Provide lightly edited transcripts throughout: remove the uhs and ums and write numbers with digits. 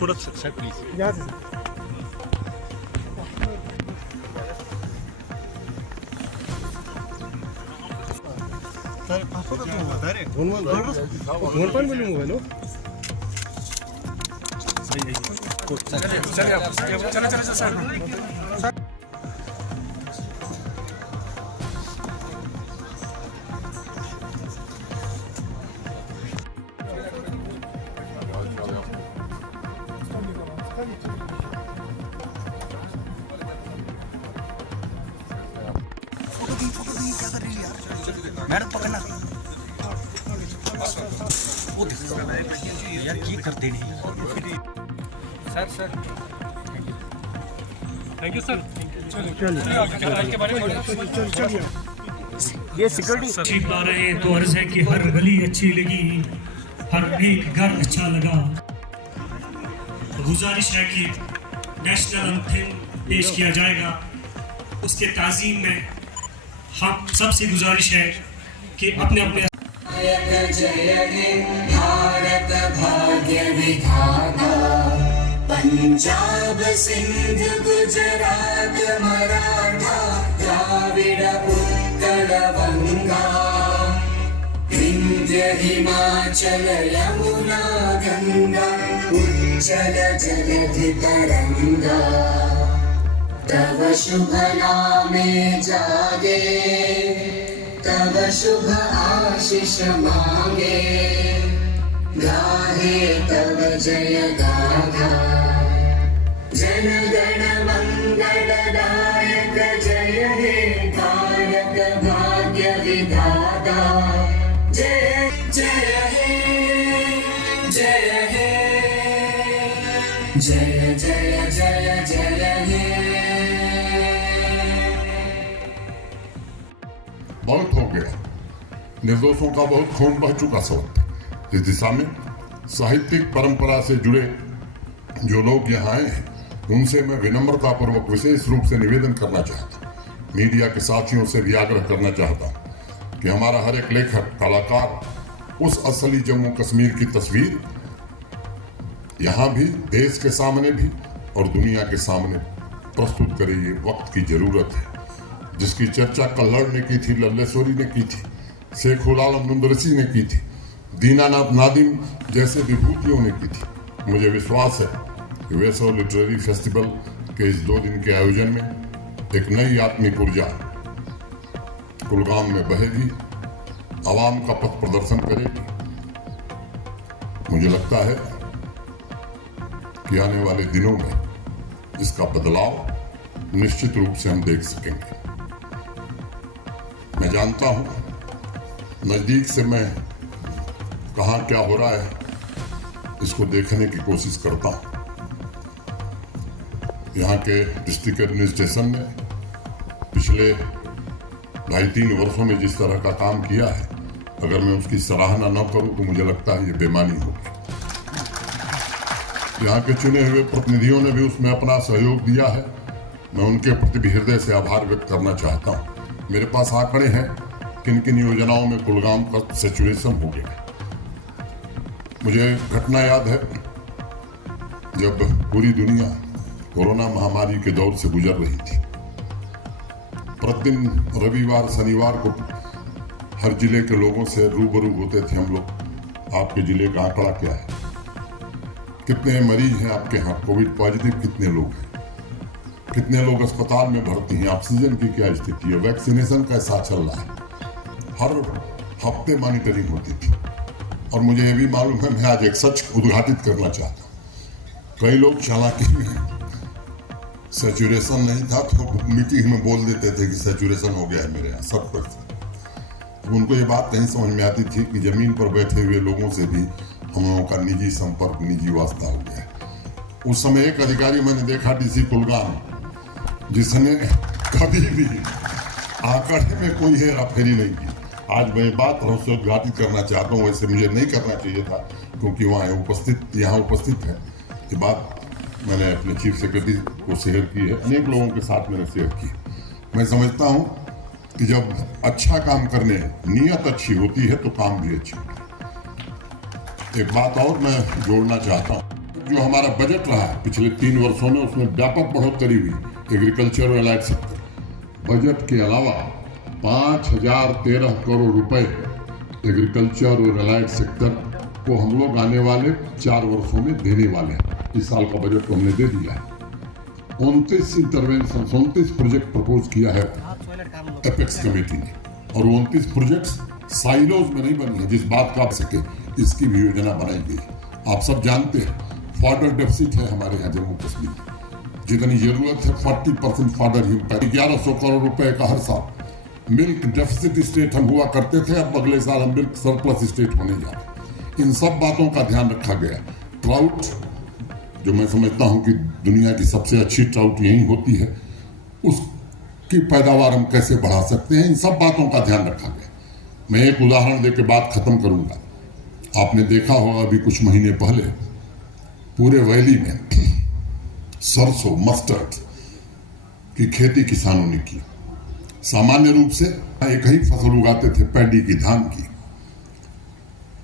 थोड़ा सा प्लीज यहाँ से फोन पण बोलू मोबाईल हो मैडम पकड़ना वो यार की करते नहीं सर थैंक यू सर ये सिक्योरिटी अच्छी पा रहे हैं तो अर्ज है कि हर गली अच्छी लगी, हर एक घर अच्छा लगा। गुजारिश है कि नेशनल एंथम पेश किया जाएगा, उसके ताज़ीम में हम सबसे गुजारिश है कि अपने अपने जय हे भारत भाग्य विधाता, पंजाब सिंध गुजरात मराठा द्राविड़ उत्कल बंगा, विंध्य हिमाचल यमुना गंगा उच्चल जलधि तरंगा, तव शुभ नामे जागे, तव शुभ आशीष मांगे, गाहे तव जय गाथा, जन गण मंगल दायक जय हे भारत भाग्य विधाता, जय जय हे जय हे जय जय जय जय हे। बहुत हो गया, निर्दोषों का बहुत खून बह चुका सब। इस दिशा में साहित्यिक परंपरा से जुड़े जो लोग यहाँ आए हैं उनसे मैं विनम्रता पूर्वक विशेष रूप से निवेदन करना चाहता हूँ, मीडिया के साथियों से भी आग्रह करना चाहता हूँ कि हमारा हर एक लेखक कलाकार उस असली जम्मू कश्मीर की तस्वीर यहाँ भी, देश के सामने भी और दुनिया के सामने प्रस्तुत करे। ये वक्त की जरूरत है, जिसकी चर्चा कल्लड़ ने की थी, लल्लेश्वरी ने की थी, शेख उल आलम नुंदरसी ने की थी, दीनानाथ नादिम जैसे विभूतियों ने की थी। मुझे विश्वास है कि वेसव लिटरेरी फेस्टिवल के इस 2 दिन के आयोजन में एक नई आत्मिक ऊर्जा कुलगाम में बहेगी, आवाम का पथ प्रदर्शन करेगी। मुझे लगता है कि आने वाले दिनों में इसका बदलाव निश्चित रूप से हम देख सकेंगे। मैं जानता हूं, नजदीक से मैं कहां क्या हो रहा है इसको देखने की कोशिश करता हूं। यहाँ के डिस्ट्रिक्ट एडमिनिस्ट्रेशन ने पिछले 2.5-3 वर्षों में जिस तरह का काम किया है, अगर मैं उसकी सराहना न करूं तो मुझे लगता है ये बेईमानी होगी। यहाँ के चुने हुए प्रतिनिधियों ने भी उसमें अपना सहयोग दिया है, मैं उनके प्रति भी हृदय से आभार व्यक्त करना चाहता हूँ। मेरे पास आंकड़े हैं किन किन योजनाओं में कुलगाम का सैचुरेशन हो गया। मुझे घटना याद है जब पूरी दुनिया कोरोना महामारी के दौर से गुजर रही थी। प्रतिदिन रविवार शनिवार को हर जिले के लोगों से रूबरू होते थे हम लोग। आपके जिले का आंकड़ा क्या है, कितने मरीज हैं आपके यहाँ, कोविड पॉजिटिव कितने लोग हैं, कितने लोग अस्पताल में भर्ती हैं, ऑक्सीजन की क्या स्थिति है, वैक्सीनेशन कैसा चल रहा है। हर हफ्ते मॉनिटरिंग होती थी। और मुझे ये भी मालूम है, मैं आज एक सच उद्घाटित करना चाहता हूँ। कई लोग चालाकी में सैचुरेशन नहीं था तो मीटिंग में बोल देते थे कि सैचुरेशन हो गया है मेरे यहाँ 70%। तो उनको ये बात नहीं समझ में आती थी कि जमीन पर बैठे हुए लोगों से भी हम लोगों का निजी संपर्क, निजी वास्ता हो गया है। उस समय एक अधिकारी मैंने देखा डीसी कुलगाम, जिसने कभी भी आंकड़े में कोई हेराफेरी नहीं की। आज मैं बात से उद्घाटित करना चाहता हूँ, वैसे मुझे नहीं करना चाहिए था क्योंकि यहाँ उपस्थित है। ये बात मैंने अपने चीफ सेक्रेटरी को शेयर की है, अनेक लोगों के साथ मैंने शेयर की। मैं समझता हूँ कि जब अच्छा काम करने नीयत अच्छी होती है तो काम भी अच्छी होता है। एक बात और मैं जोड़ना चाहता हूँ, जो हमारा बजट रहा है पिछले 3 वर्षों में, उसमें व्यापक बढ़ोतरी हुई एग्रीकल्चर और एलाइड सेक्टर। बजट के अलावा 5013 करोड़ रुपए एग्रीकल्चर और एलाइड सेक्टर को हम लोग आने वाले 4 वर्षों में देने वाले हैं। इस साल का बजट तो हमने दे दिया है। 29 इंटरवेंशन 29 प्रोजेक्ट प्रपोज किया है एपेक्स कमेटी ने, और 29 प्रोजेक्ट्स साइलोज में नहीं बनी है। जिस बात का आप सके इसकी भी योजना बनाई गई। आप सब जानते हैं फॉडर डेफिसिट है हमारे यहाँ जम्मू कश्मीर में, जितनी जरूरत है 40% फॉडर ही 1100 करोड़ रुपए का हर साल। मिल्क डेफिसिट स्टेट हम हुआ करते थे, अब अगले साल हम मिल्क सरप्लस स्टेट होने जा रहे हैं। इन सब बातों का ध्यान रखा गया। ट्राउट, जो मैं समझता हूं कि दुनिया की सबसे अच्छी ट्राउट यही होती है, उसकी पैदावार हम कैसे बढ़ा सकते हैं, इन सब बातों का ध्यान रखा गया। मैं एक उदाहरण देकर बात खत्म करूंगा। आपने देखा होगा अभी कुछ महीने पहले पूरे वैली में सरसों मस्टर्ड की खेती किसानों ने की। सामान्य रूप से एक ही फसल उगाते थे, पैडी की, धान की।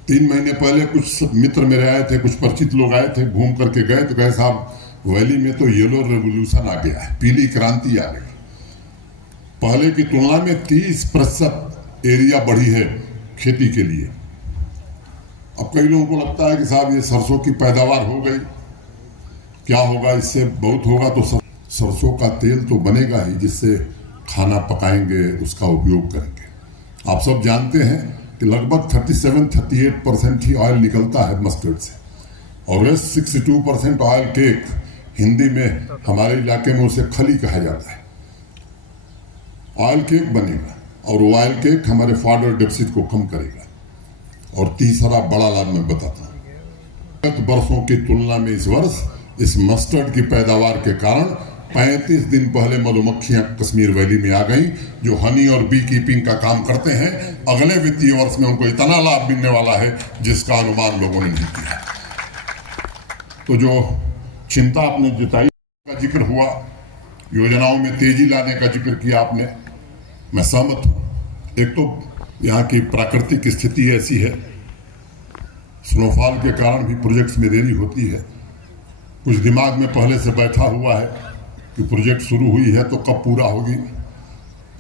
3 महीने पहले कुछ मित्र मेरे आए थे, कुछ परिचित लोग आए थे, घूम करके गए तो कहे साहब वैली में तो येलो रेवोल्यूशन आ गया है, पीली क्रांति आ गई। पहले की तुलना में 30% एरिया बढ़ी है खेती के लिए। अब कई लोगों को लगता है कि साहब ये सरसों की पैदावार हो गई, क्या होगा इससे? बहुत होगा तो सरसों का तेल तो बनेगा ही, जिससे खाना पकाएंगे, उसका उपयोग करेंगे। आप सब जानते हैं कि लगभग 37-38% ही ऑयल निकलता है मस्टर्ड से, और 62% ऑयल केक, हिंदी में हमारे इलाके में उसे खली कहा जाता है, ऑयल केक बनेगा। और वो ऑयल केक हमारे फॉडर डेफिसिट को कम करेगा। और तीसरा बड़ा लाभ मैं बताता हूँ, गत वर्षों की तुलना में इस वर्ष इस मस्टर्ड की पैदावार के कारण 35 दिन पहले मधुमक्खियां कश्मीर वैली में आ गई, जो हनी और बी कीपिंग का काम करते हैं। अगले वित्तीय वर्ष में उनको इतना लाभ मिलने वाला है जिसका अनुमान लोगों ने नहीं किया। तो जो चिंता आपने जताई का जिक्र हुआ, योजनाओं में तेजी लाने का जिक्र किया आपने, मैं सहमत हूं। एक तो यहाँ की प्राकृतिक स्थिति ऐसी है, स्नोफॉल के कारण भी प्रोजेक्ट्स में देरी होती है। कुछ दिमाग में पहले से बैठा हुआ है कि प्रोजेक्ट शुरू हुई है तो कब पूरा होगी।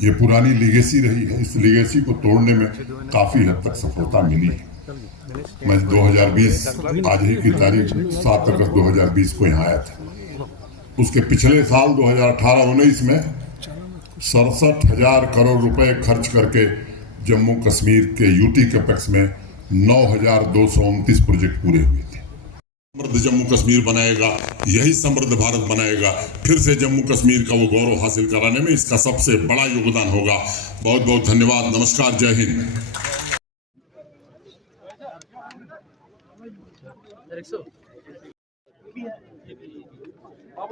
ये पुरानी लीगेसी रही है, इस लीगेसी को तोड़ने में काफी हद तक सफलता मिली है। मैं 2020 आज ही की तारीख 7 अगस्त 2020 को यहाँ आया था। उसके पिछले साल 2018-19 में 67,000 करोड़ रुपए खर्च करके जम्मू कश्मीर के यूटी कैपेक्स में 9,229 प्रोजेक्ट पूरे हुए थे। समृद्ध जम्मू कश्मीर बनाएगा, यही समृद्ध भारत बनाएगा। फिर से जम्मू कश्मीर का वो गौरव हासिल कराने में इसका सबसे बड़ा योगदान होगा। बहुत बहुत धन्यवाद। नमस्कार, जय हिंद। आप